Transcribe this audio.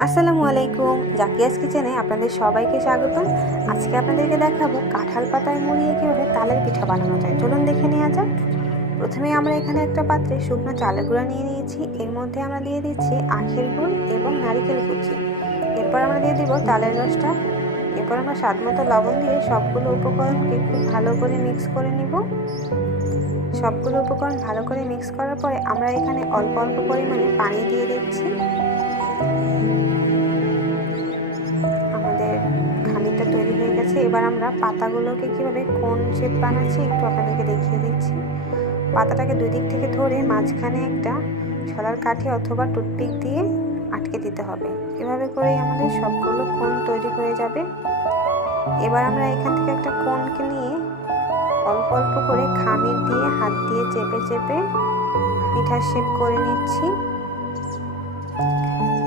আসসালামু আলাইকুম, জাকিয়াস কিচেনে আপনাদের সবাইকে স্বাগতম। আজকে আপনাদেরকে দেখাবো কাঁঠাল পাতায় মুড়িয়ে কীভাবে তালের পিঠা বানানো যায়। চলুন দেখে নেওয়া যাক। প্রথমে আমরা এখানে একটা পাত্রে শুকনো চালের গুঁড়া নিয়ে নিয়েছি। এর মধ্যে আমরা দিয়ে দিচ্ছি আখের গুড় এবং নারিকেল কুচি। এরপর আমরা দিয়ে দিব তালের রসটা। এরপর আমরা স্বাদ মতো লবণ দিয়ে সবগুলো উপকরণকে খুব ভালো করে মিক্স করে নিব। সবগুলো উপকরণ ভালো করে মিক্স করার পরে আমরা এখানে অল্প অল্প পরিমাণে পানি দিয়ে দিচ্ছি। খামিরটা তৈরি হয়ে গেছে। এবার আমরা পাতাগুলোকে কিভাবে কোন শেপ বানাচ্ছি একটু আপনাদেরকে দেখিয়ে দিচ্ছি। পাতাটাকে দুই দিক থেকে ধরে মাঝখানে একটা শলার কাঠি অথবা টুথপিক দিয়ে আটকে দিতে হবে। এভাবে করেই আমাদের সবগুলো কোন তৈরি হয়ে যাবে। এবার আমরা এখান থেকে একটা কোনকে নিয়ে অল্প অল্প করে খামির দিয়ে হাত দিয়ে চেপে চেপে পিঠার শেপ করে নিচ্ছি।